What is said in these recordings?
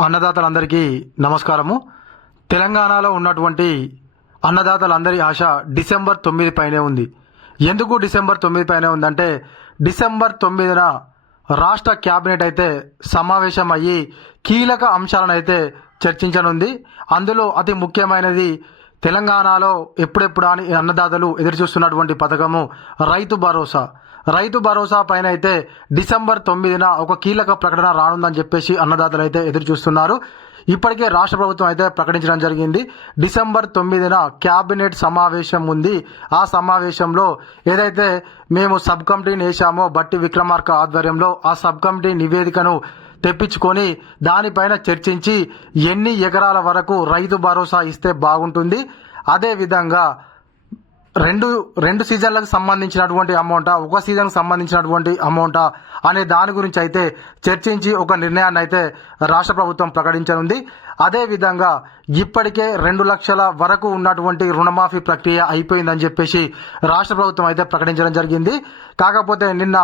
అన్నదాతలందరికీ నమస్కారము. తెలంగాణలో ఉన్నటువంటి అన్నదాతలందరి ఆశ డిసెంబర్ తొమ్మిది పైనే ఉంది. ఎందుకు డిసెంబర్ తొమ్మిది పైనే ఉందంటే డిసెంబర్ తొమ్మిదిన రాష్ట్ర క్యాబినెట్ అయితే సమావేశం అయ్యి కీలక అంశాలను అయితే చర్చించనుంది. అందులో అతి ముఖ్యమైనది తెలంగాణలో ఎప్పుడెప్పుడు అని అన్నదాతలు ఎదురుచూస్తున్నటువంటి పథకము రైతు భరోసా. రైతు భరోసా పైన అయితే డిసెంబర్ తొమ్మిదిన ఒక కీలక ప్రకటన రానుందని చెప్పేసి అన్నదాతలు అయితే ఎదురు చూస్తున్నారు ఇప్పటికే రాష్ట్ర ప్రభుత్వం అయితే ప్రకటించడం జరిగింది. డిసెంబర్ తొమ్మిదిన క్యాబినెట్ సమావేశం ఉంది. ఆ సమావేశంలో ఏదైతే మేము సబ్ కమిటీని వేశామో బట్టి విక్రమార్క ఆధ్వర్యంలో ఆ సబ్ కమిటీ నివేదికను తెప్పించుకొని దానిపైన చర్చించి ఎన్ని ఎకరాల వరకు రైతు భరోసా ఇస్తే బాగుంటుంది. అదే విధంగా రెండు రెండు సీజన్లకు సంబంధించినటువంటి అమౌంటా ఒక సీజన్కు సంబంధించినటువంటి అమౌంటా అనే దాని గురించి అయితే చర్చించి ఒక నిర్ణయాన్ని అయితే రాష్ట్ర ప్రభుత్వం ప్రకటించనుంది. అదే విధంగా ఇప్పటికే రెండు లక్షల వరకు ఉన్నటువంటి రుణమాఫీ ప్రక్రియ అయిపోయిందని చెప్పేసి రాష్ట్ర ప్రభుత్వం అయితే ప్రకటించడం జరిగింది. కాకపోతే నిన్న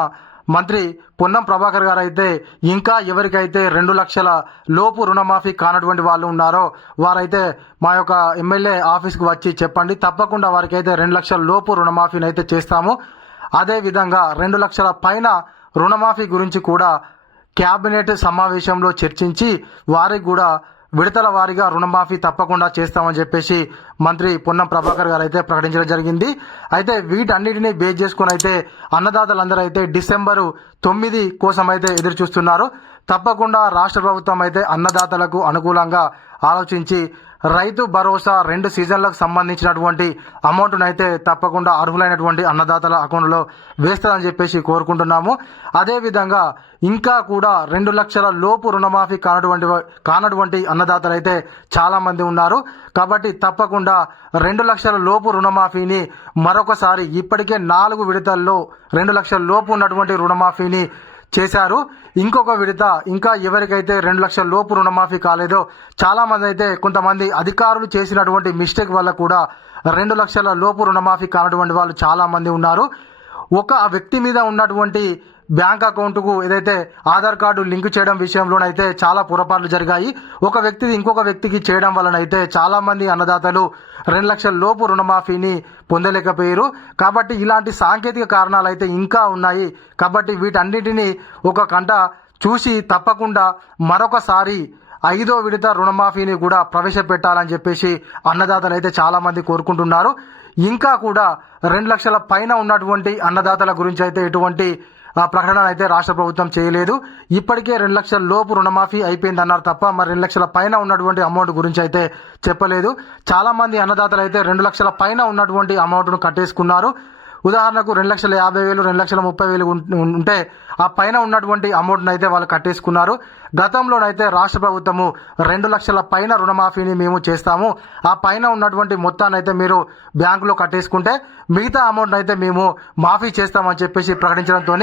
మంత్రి పొన్నం ప్రభాకర్ గారు అయితే ఇంకా ఎవరికైతే రెండు లక్షల లోపు రుణమాఫీ కానటువంటి వాళ్ళు ఉన్నారో వారైతే మా యొక్క ఎమ్మెల్యే ఆఫీస్కి వచ్చి చెప్పండి. తప్పకుండా వారికి అయితే రెండు లక్షల లోపు రుణమాఫీని అయితే చేస్తాము అదేవిధంగా రెండు లక్షల పైన రుణమాఫీ గురించి కూడా క్యాబినెట్ సమావేశంలో చర్చించి వారికి కూడా విడతల వారీగా రుణమాఫీ తప్పకుండా చేస్తామని చెప్పేసి మంత్రి పొన్నం ప్రభాకర్ గారు అయితే ప్రకటించడం జరిగింది. అయితే వీటన్నిటిని బేస్ చేసుకుని అయితే అన్నదాతలందరూ అయితే డిసెంబరు తొమ్మిది కోసం అయితే ఎదురు చూస్తున్నారు తప్పకుండా రాష్ట్ర ప్రభుత్వం అయితే అన్నదాతలకు అనుకూలంగా ఆలోచించి రైతు భరోసా రెండు సీజన్లకు సంబంధించినటువంటి అమౌంట్ను అయితే తప్పకుండా అర్హులైనటువంటి అన్నదాతల అకౌంట్లో వేస్తారని చెప్పేసి కోరుకుంటున్నాము. అదేవిధంగా ఇంకా కూడా రెండు లక్షల లోపు రుణమాఫీ కానటువంటి కానటువంటి అన్నదాతలు అయితే చాలామంది ఉన్నారు. కాబట్టి తప్పకుండా రెండు లక్షల లోపు రుణమాఫీని మరొకసారి ఇప్పటికే నాలుగు విడతల్లో రెండు లక్షల లోపు ఉన్నటువంటి రుణమాఫీని చేశారు. ఇంకొక విడత ఇంకా ఎవరికైతే రెండు లక్షల లోపు రుణమాఫీ కాలేదో చాలా మంది అయితే కొంతమంది అధికారులు చేసినటువంటి మిస్టేక్ వల్ల కూడా రెండు లక్షల లోపు రుణమాఫీ కానటువంటి వాళ్ళు చాలా మంది ఉన్నారు. ఒక వ్యక్తి మీద ఉన్నటువంటి బ్యాంక్ అకౌంట్కు ఏదైతే ఆధార్ కార్డు లింక్ చేయడం విషయంలోనైతే చాలా పొరపాట్లు జరిగాయి. ఒక వ్యక్తిది ఇంకొక వ్యక్తికి చేయడం వలనైతే చాలా మంది అన్నదాతలు రెండు లక్షల లోపు రుణమాఫీని పొందలేకపోయారు. కాబట్టి ఇలాంటి సాంకేతిక కారణాలు అయితే ఇంకా ఉన్నాయి. కాబట్టి వీటన్నిటినీ ఒక కంట చూసి తప్పకుండా మరొకసారి ఐదో విడత రుణమాఫీని కూడా ప్రవేశపెట్టాలని చెప్పేసి అన్నదాతలు అయితే చాలా మంది కోరుకుంటున్నారు. ఇంకా కూడా రెండు లక్షల పైన ఉన్నటువంటి అన్నదాతల గురించి అయితే ఎటువంటి ప్రకటన అయితే రాష్ట్ర ప్రభుత్వం చేయలేదు. ఇప్పటికే రెండు లక్షల లోపు రుణమాఫీ అయిపోయింది అన్నారు తప్ప మరి రెండు లక్షల పైన ఉన్నటువంటి అమౌంట్ గురించి అయితే చెప్పలేదు. చాలా మంది అన్నదాతలు అయితే రెండు లక్షల పైన ఉన్నటువంటి అమౌంట్ను కట్టేసుకున్నారు. ఉదాహరణకు రెండు లక్షల యాభై వేలు రెండు లక్షల ముప్పై వేలు ఉంటే ఆ పైన ఉన్నటువంటి అమౌంట్ని అయితే వాళ్ళు కట్టేసుకున్నారు. గతంలోనైతే రాష్ట్ర ప్రభుత్వము రెండు లక్షల పైన రుణమాఫీని మేము చేస్తాము. ఆ పైన ఉన్నటువంటి మొత్తాన్ని అయితే మీరు బ్యాంకులో కట్టేసుకుంటే మిగతా అమౌంట్ అయితే మేము మాఫీ చేస్తామని చెప్పేసి ప్రకటించడంతో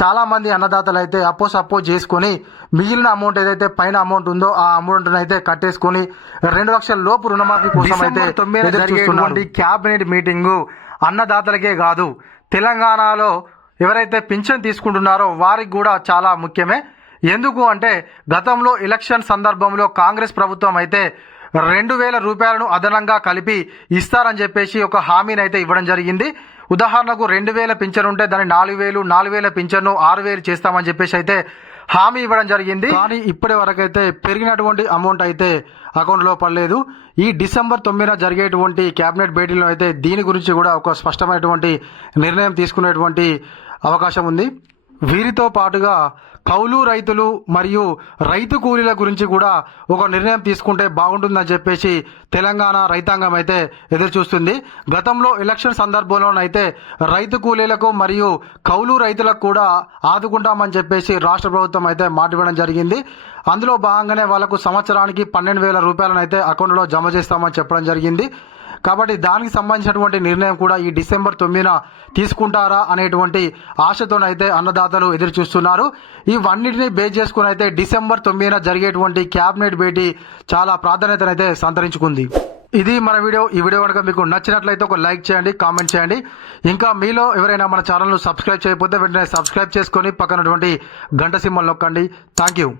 చాలా మంది అన్నదాతలు అయితే అప్పో సప్పో చేసుకొని మిగిలిన అమౌంట్ ఏదైతే పైన అమౌంట్ ఉందో ఆ అమౌంట్ అయితే కట్టేసుకొని రెండు లక్షల లోపు రుణమాఫీ కోసం అయితే క్యాబినెట్ మీటింగు అన్నదాతలకే కాదు. తెలంగాణలో ఎవరైతే పింఛన్ తీసుకుంటున్నారో వారికి కూడా చాలా ముఖ్యమే. ఎందుకు అంటే గతంలో ఎలక్షన్ సందర్భంలో కాంగ్రెస్ ప్రభుత్వం అయితే రెండు వేల రూపాయలను అదనంగా కలిపి ఇస్తారని చెప్పేసి ఒక హామీని అయితే ఇవ్వడం జరిగింది. ఉదాహరణకు రెండు వేల పింఛన్ ఉంటే దాన్ని నాలుగు వేలు నాలుగు వేల పింఛన్ను ఆరు వేలు చేస్తామని చెప్పేసి అయితే హామీ ఇవ్వడం జరిగింది. కానీ ఇప్పటి వరకు అయితే పెరిగినటువంటి అమౌంట్ అయితే అకౌంట్లో పడలేదు. ఈ డిసెంబర్ తొమ్మిదిన జరిగేటువంటి కేబినెట్ భేటీలో అయితే దీని గురించి కూడా ఒక స్పష్టమైనటువంటి నిర్ణయం తీసుకునేటువంటి అవకాశం ఉంది. వీరితో పాటుగా కౌలు రైతులు మరియు రైతు కూలీల గురించి కూడా ఒక నిర్ణయం తీసుకుంటే బాగుంటుందని చెప్పేసి తెలంగాణ రైతాంగం అయితే ఎదురు చూస్తుంది గతంలో ఎలక్షన్ సందర్భంలోనైతే రైతు కూలీలకు మరియు కౌలు రైతులకు కూడా ఆదుకుంటామని చెప్పేసి రాష్ట్ర ప్రభుత్వం అయితే మాట ఇవ్వడం జరిగింది. అందులో భాగంగానే వాళ్ళకు సంవత్సరానికి పన్నెండు వేల రూపాయలను అయితే అకౌంట్లో జమ చేస్తామని చెప్పడం జరిగింది. కాబట్టి దానికి సంబంధించినటువంటి నిర్ణయం కూడా ఈ డిసెంబర్ తొమ్మిదిన తీసుకుంటారా అనేటువంటి ఆశతోనైతే అన్నదాతలు ఎదురు చూస్తున్నారు. ఇవన్నిటిని బేస్ చేసుకుని అయితే డిసెంబర్ తొమ్మిదిన జరిగేటువంటి క్యాబినెట్ భేటీ చాలా ప్రాధాన్యతనైతే సంతరించుకుంది. ఇది మన వీడియో. ఈ వీడియో కనుక మీకు నచ్చినట్లయితే ఒక లైక్ చేయండి కామెంట్ చేయండి. ఇంకా మీలో ఎవరైనా మన ఛానల్ను సబ్స్క్రైబ్ చేయకపోతే వెంటనే సబ్స్క్రైబ్ చేసుకొని పక్కనటువంటి గంట సింబల్ నొక్కండి. Thank you